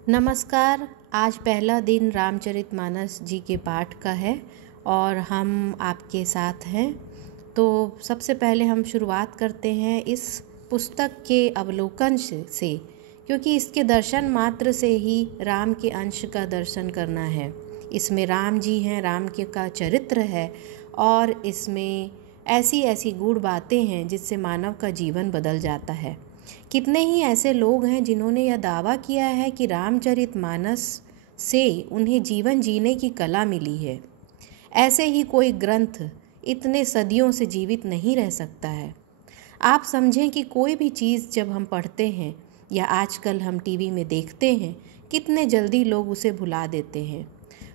नमस्कार। आज पहला दिन रामचरितमानस जी के पाठ का है और हम आपके साथ हैं। तो सबसे पहले हम शुरुआत करते हैं इस पुस्तक के अवलोकन से, क्योंकि इसके दर्शन मात्र से ही राम के अंश का दर्शन करना है। इसमें राम जी हैं, राम के का चरित्र है और इसमें ऐसी ऐसी गूढ़ बातें हैं जिससे मानव का जीवन बदल जाता है। कितने ही ऐसे लोग हैं जिन्होंने यह दावा किया है कि रामचरितमानस से उन्हें जीवन जीने की कला मिली है। ऐसे ही कोई ग्रंथ इतने सदियों से जीवित नहीं रह सकता है। आप समझें कि कोई भी चीज़ जब हम पढ़ते हैं या आजकल हम टीवी में देखते हैं, कितने जल्दी लोग उसे भुला देते हैं।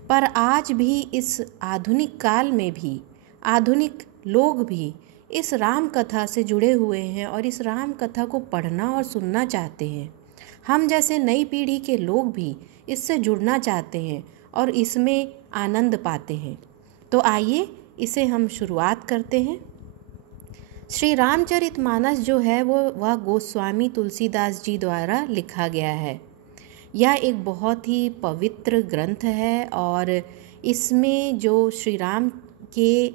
पर आज भी इस आधुनिक काल में भी आधुनिक लोग भी इस राम कथा से जुड़े हुए हैं और इस राम कथा को पढ़ना और सुनना चाहते हैं। हम जैसे नई पीढ़ी के लोग भी इससे जुड़ना चाहते हैं और इसमें आनंद पाते हैं। तो आइए इसे हम शुरुआत करते हैं। श्री रामचरितमानस जो है वह गोस्वामी तुलसीदास जी द्वारा लिखा गया है। यह एक बहुत ही पवित्र ग्रंथ है और इसमें जो श्री राम के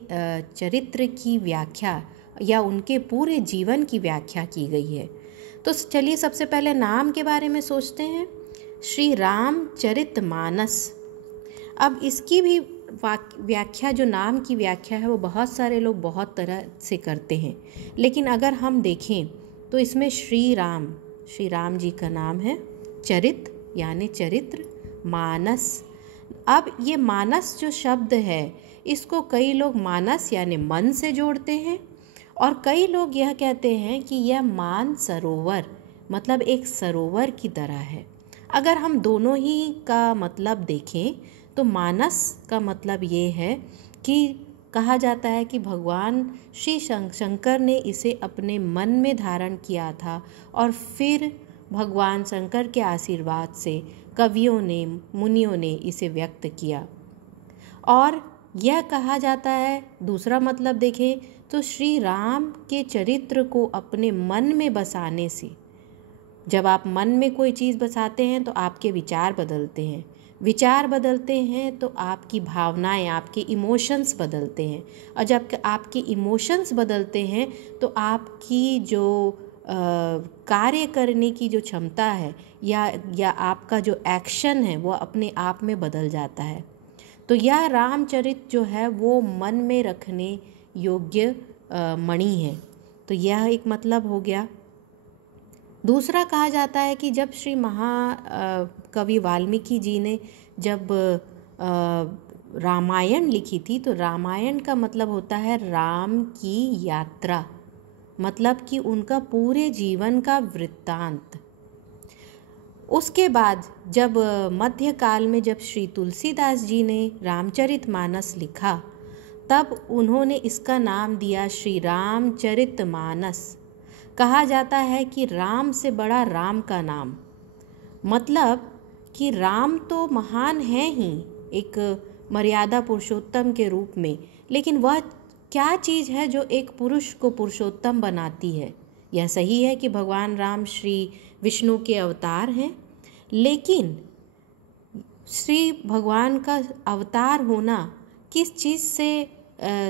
चरित्र की व्याख्या या उनके पूरे जीवन की व्याख्या की गई है। तो चलिए सबसे पहले नाम के बारे में सोचते हैं। श्री रामचरितमानस। अब इसकी भी व्याख्या, जो नाम की व्याख्या है, वो बहुत सारे लोग बहुत तरह से करते हैं, लेकिन अगर हम देखें तो इसमें श्री राम जी का नाम है। चरित यानी चरित्र, मानस। अब ये मानस जो शब्द है, इसको कई लोग मानस यानी मन से जोड़ते हैं और कई लोग यह कहते हैं कि यह मान सरोवर, मतलब एक सरोवर की तरह है। अगर हम दोनों ही का मतलब देखें तो मानस का मतलब ये है कि कहा जाता है कि भगवान श्री शंकर ने इसे अपने मन में धारण किया था और फिर भगवान शंकर के आशीर्वाद से कवियों ने, मुनियों ने इसे व्यक्त किया। और यह कहा जाता है, दूसरा मतलब देखें तो श्री राम के चरित्र को अपने मन में बसाने से, जब आप मन में कोई चीज़ बसाते हैं तो आपके विचार बदलते हैं, विचार बदलते हैं तो आपकी भावनाएं, आपके इमोशंस बदलते हैं, और जब आपके इमोशंस बदलते हैं तो आपकी जो कार्य करने की जो क्षमता है या आपका जो एक्शन है वो अपने आप में बदल जाता है। तो यह रामचरित जो है वो मन में रखने योग्य मणि है। तो यह एक मतलब हो गया। दूसरा कहा जाता है कि जब श्री कवि वाल्मीकि जी ने जब रामायण लिखी थी, तो रामायण का मतलब होता है राम की यात्रा, मतलब कि उनका पूरे जीवन का वृत्तांत। उसके बाद जब मध्यकाल में जब श्री तुलसीदास जी ने रामचरितमानस लिखा, तब उन्होंने इसका नाम दिया श्री रामचरितमानस। कहा जाता है कि राम से बड़ा राम का नाम, मतलब कि राम तो महान है ही एक मर्यादा पुरुषोत्तम के रूप में, लेकिन वह क्या चीज़ है जो एक पुरुष को पुरुषोत्तम बनाती है? यह सही है कि भगवान राम श्री विष्णु के अवतार हैं, लेकिन श्री भगवान का अवतार होना किस चीज़ से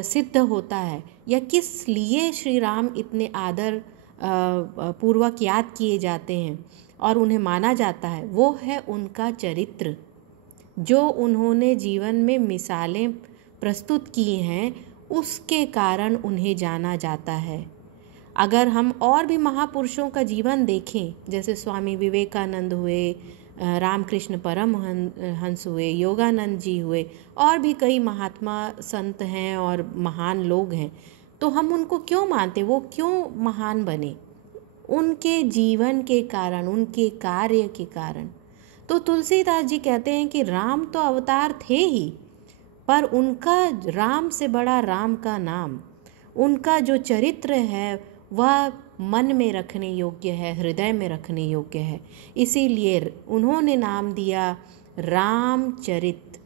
सिद्ध होता है, या किस लिए श्री राम इतने आदर पूर्वक याद किए जाते हैं और उन्हें माना जाता है? वो है उनका चरित्र, जो उन्होंने जीवन में मिसालें प्रस्तुत की हैं, उसके कारण उन्हें जाना जाता है। अगर हम और भी महापुरुषों का जीवन देखें, जैसे स्वामी विवेकानंद हुए, रामकृष्ण परमहंस हुए, योगानंद जी हुए, और भी कई महात्मा संत हैं और महान लोग हैं, तो हम उनको क्यों मानते? वो क्यों महान बने? उनके जीवन के कारण, उनके कार्य के कारण। तो तुलसीदास जी कहते हैं कि राम तो अवतार थे ही, पर उनका राम से बड़ा राम का नाम, उनका जो चरित्र है वह मन में रखने योग्य है, हृदय में रखने योग्य है। इसीलिए उन्होंने नाम दिया रामचरित,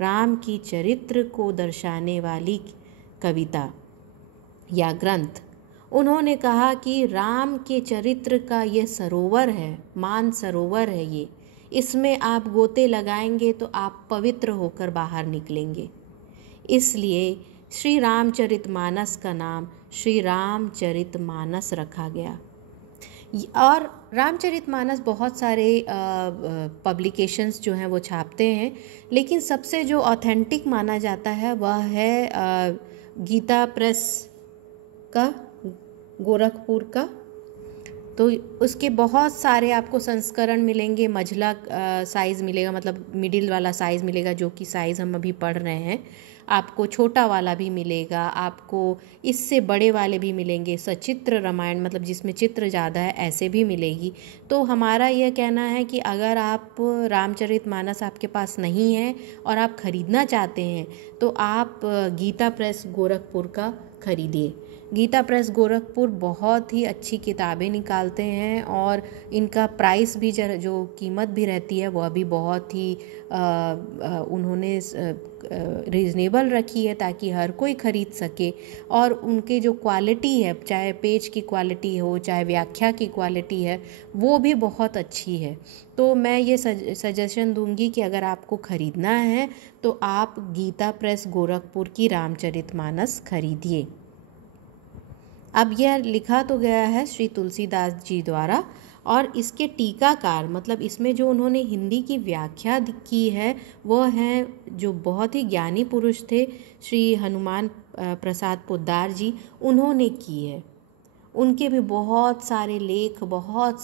राम की चरित्र को दर्शाने वाली कविता या ग्रंथ। उन्होंने कहा कि राम के चरित्र का ये सरोवर है, मान सरोवर है ये, इसमें आप गोते लगाएंगे तो आप पवित्र होकर बाहर निकलेंगे। इसलिए श्री रामचरितमानस का नाम श्री रामचरितमानस रखा गया। और रामचरितमानस बहुत सारे पब्लिकेशंस जो हैं वो छापते हैं, लेकिन सबसे जो ऑथेंटिक माना जाता है वह है गीता प्रेस का, गोरखपुर का। तो उसके बहुत सारे आपको संस्करण मिलेंगे। मझला साइज़ मिलेगा, मतलब मिडिल वाला साइज़ मिलेगा, जो कि साइज़ हम अभी पढ़ रहे हैं। आपको छोटा वाला भी मिलेगा, आपको इससे बड़े वाले भी मिलेंगे। सचित्र रामायण, मतलब जिसमें चित्र ज़्यादा है, ऐसे भी मिलेगी। तो हमारा यह कहना है कि अगर आप रामचरितमानस आपके पास नहीं है और आप ख़रीदना चाहते हैं तो आप गीता प्रेस गोरखपुर का ख़रीदिए। गीता प्रेस गोरखपुर बहुत ही अच्छी किताबें निकालते हैं और इनका प्राइस भी जो कीमत भी रहती है वह भी बहुत ही उन्होंने रीज़नेबल रखी है ताकि हर कोई ख़रीद सके। और उनके जो क्वालिटी है, चाहे पेज की क्वालिटी हो चाहे व्याख्या की क्वालिटी है, वो भी बहुत अच्छी है। तो मैं ये सजेशन दूंगी कि अगर आपको ख़रीदना है तो आप गीता प्रेस गोरखपुर की रामचरितमानस खरीदिए। अब यह लिखा तो गया है श्री तुलसीदास जी द्वारा, और इसके टीकाकार, मतलब इसमें जो उन्होंने हिंदी की व्याख्या की है वो हैं जो बहुत ही ज्ञानी पुरुष थे, श्री हनुमान प्रसाद पोद्दार जी, उन्होंने की है। उनके भी बहुत सारे लेख, बहुत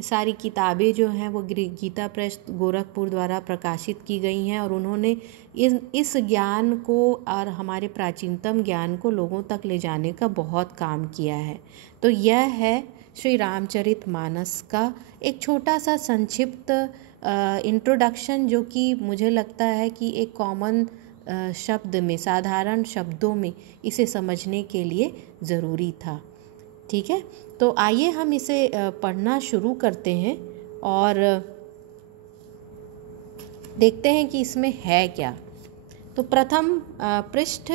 सारी किताबें जो हैं वो गीता प्रेस गोरखपुर द्वारा प्रकाशित की गई हैं। और उन्होंने इस ज्ञान को और हमारे प्राचीनतम ज्ञान को लोगों तक ले जाने का बहुत काम किया है। तो यह है श्री रामचरितमानस का एक छोटा सा संक्षिप्त इंट्रोडक्शन, जो कि मुझे लगता है कि एक कॉमन शब्द में, साधारण शब्दों में इसे समझने के लिए ज़रूरी था। ठीक है, तो आइए हम इसे पढ़ना शुरू करते हैं और देखते हैं कि इसमें है क्या। तो प्रथम पृष्ठ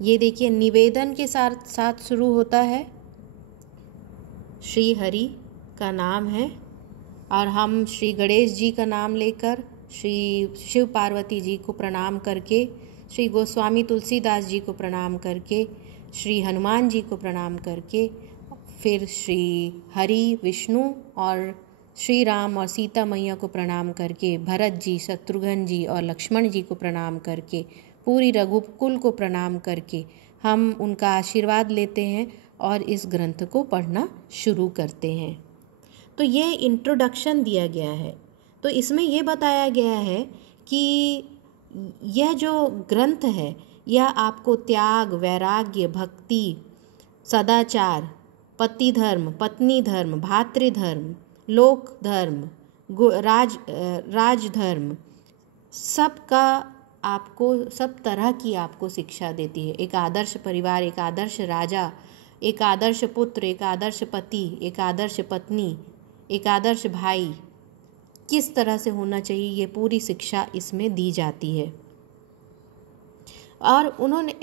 ये देखिए, निवेदन के साथ साथ शुरू होता है। श्री हरि का नाम है और हम श्री गणेश जी का नाम लेकर, श्री शिव पार्वती जी को प्रणाम करके, श्री गोस्वामी तुलसीदास जी को प्रणाम करके, श्री हनुमान जी को प्रणाम करके, फिर श्री हरि, विष्णु और श्री राम और सीता मैया को प्रणाम करके, भरत जी, शत्रुघ्न जी और लक्ष्मण जी को प्रणाम करके, पूरी रघुकुल को प्रणाम करके हम उनका आशीर्वाद लेते हैं और इस ग्रंथ को पढ़ना शुरू करते हैं। तो ये इंट्रोडक्शन दिया गया है। तो इसमें ये बताया गया है कि यह जो ग्रंथ है यह आपको त्याग, वैराग्य, भक्ति, सदाचार, पति धर्म, पत्नी धर्म, भातृधर्म, लोक धर्म, राजधर्म, सबका आपको, सब तरह की आपको शिक्षा देती है। एक आदर्श परिवार, एक आदर्श राजा, एक आदर्श पुत्र, एक आदर्श पति, एक आदर्श पत्नी, एक आदर्श भाई, किस तरह से होना चाहिए, ये पूरी शिक्षा इसमें दी जाती है। और उन्होंने,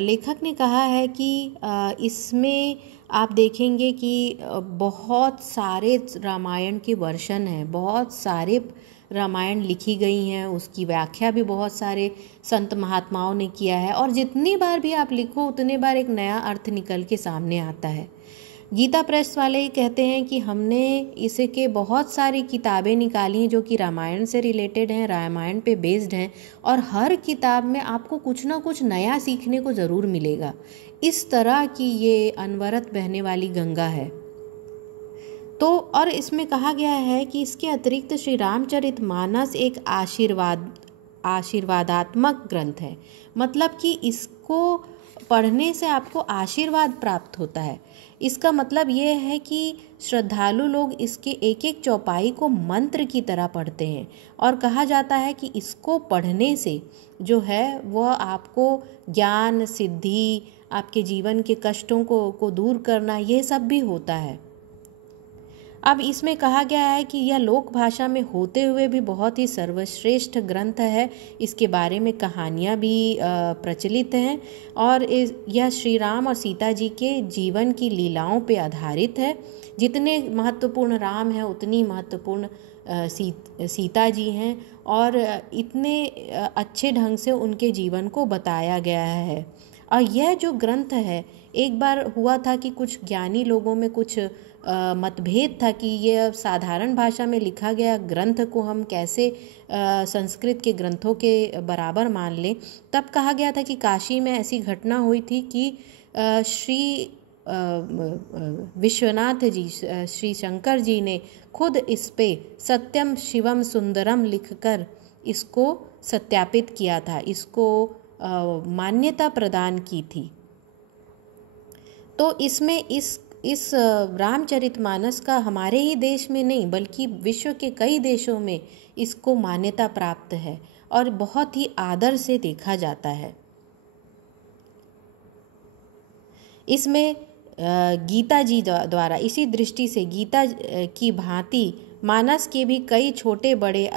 लेखक ने कहा है कि इसमें आप देखेंगे कि बहुत सारे रामायण के वर्शन हैं, बहुत सारे रामायण लिखी गई हैं, उसकी व्याख्या भी बहुत सारे संत महात्माओं ने किया है। और जितनी बार भी आप लिखो उतने बार एक नया अर्थ निकल के सामने आता है। गीता प्रेस वाले ही कहते हैं कि हमने इसे के बहुत सारी किताबें निकाली हैं जो कि रामायण से रिलेटेड हैं, रामायण पे बेस्ड हैं, और हर किताब में आपको कुछ ना कुछ नया सीखने को ज़रूर मिलेगा। इस तरह की ये अनवरत बहने वाली गंगा है। तो और इसमें कहा गया है कि इसके अतिरिक्त श्री रामचरितमानस एक आशीर्वादात्मक ग्रंथ है, मतलब कि इसको पढ़ने से आपको आशीर्वाद प्राप्त होता है। इसका मतलब ये है कि श्रद्धालु लोग इसके एक एक चौपाई को मंत्र की तरह पढ़ते हैं, और कहा जाता है कि इसको पढ़ने से जो है वह आपको ज्ञान, सिद्धि, आपके जीवन के कष्टों को दूर करना, ये सब भी होता है। अब इसमें कहा गया है कि यह लोक भाषा में होते हुए भी बहुत ही सर्वश्रेष्ठ ग्रंथ है। इसके बारे में कहानियाँ भी प्रचलित हैं, और यह श्री राम और सीता जी के जीवन की लीलाओं पे आधारित है। जितने महत्वपूर्ण राम हैं उतनी महत्वपूर्ण सीता जी हैं और इतने अच्छे ढंग से उनके जीवन को बताया गया है। और यह जो ग्रंथ है, एक बार हुआ था कि कुछ ज्ञानी लोगों में कुछ मतभेद था कि यह साधारण भाषा में लिखा गया ग्रंथ को हम कैसे संस्कृत के ग्रंथों के बराबर मान लें। तब कहा गया था कि काशी में ऐसी घटना हुई थी कि श्री विश्वनाथ जी, श्री शंकर जी ने खुद इस पे सत्यम शिवम सुंदरम लिखकर इसको सत्यापित किया था, इसको मान्यता प्रदान की थी। तो इसमें इस रामचरितमानस का हमारे ही देश में नहीं बल्कि विश्व के कई देशों में इसको मान्यता प्राप्त है और बहुत ही आदर से देखा जाता है। इसमें गीता जी द्वारा इसी दृष्टि से गीता की भांति मानस के भी कई छोटे बड़े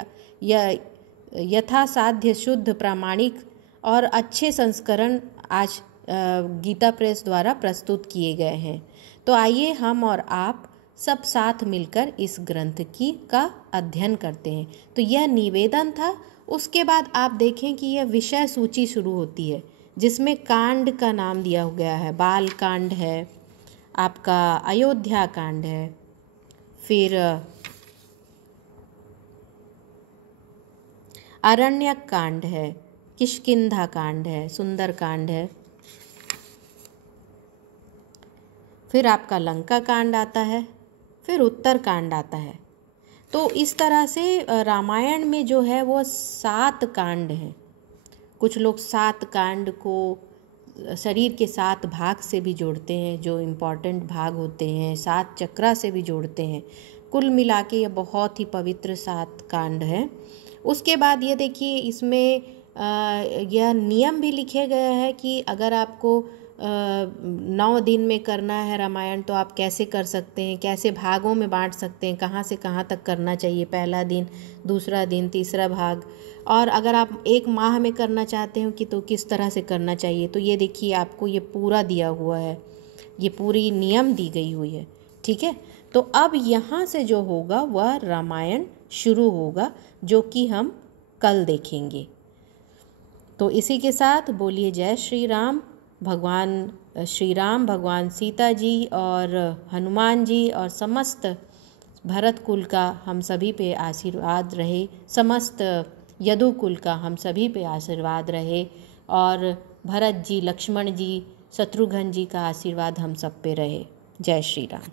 यथासाध्य शुद्ध प्रामाणिक और अच्छे संस्करण आज गीता प्रेस द्वारा प्रस्तुत किए गए हैं। तो आइए हम और आप सब साथ मिलकर इस ग्रंथ का अध्ययन करते हैं। तो यह निवेदन था। उसके बाद आप देखें कि यह विषय सूची शुरू होती है जिसमें कांड का नाम दिया गया है। बाल कांड है, आपका अयोध्या कांड है, फिर अरण्यक कांड है, किष्किंधा कांड है, सुंदर कांड है, फिर आपका लंका कांड आता है, फिर उत्तर कांड आता है। तो इस तरह से रामायण में जो है वो 7 कांड हैं। कुछ लोग 7 कांड को शरीर के 7 भाग से भी जोड़ते हैं, जो इम्पॉर्टेंट भाग होते हैं, 7 चक्रा से भी जोड़ते हैं। कुल मिला के ये बहुत ही पवित्र 7 कांड हैं। उसके बाद ये देखिए, इसमें यह नियम भी लिखे गए हैं कि अगर आपको 9 दिन में करना है रामायण तो आप कैसे कर सकते हैं, कैसे भागों में बांट सकते हैं, कहाँ से कहाँ तक करना चाहिए, पहला दिन, दूसरा दिन, तीसरा भाग। और अगर आप 1 माह में करना चाहते हो कि तो किस तरह से करना चाहिए। तो ये देखिए, आपको ये पूरा दिया हुआ है, ये पूरी नियम दी गई हुई है। ठीक है, तो अब यहाँ से जो होगा वह रामायण शुरू होगा, जो कि हम कल देखेंगे। तो इसी के साथ बोलिए जय श्री राम। भगवान श्री राम, भगवान सीता जी और हनुमान जी और समस्त भरत कुल का हम सभी पे आशीर्वाद रहे, समस्त यदु कुल का हम सभी पे आशीर्वाद रहे, और भरत जी, लक्ष्मण जी, शत्रुघ्न जी का आशीर्वाद हम सब पे रहे। जय श्री राम।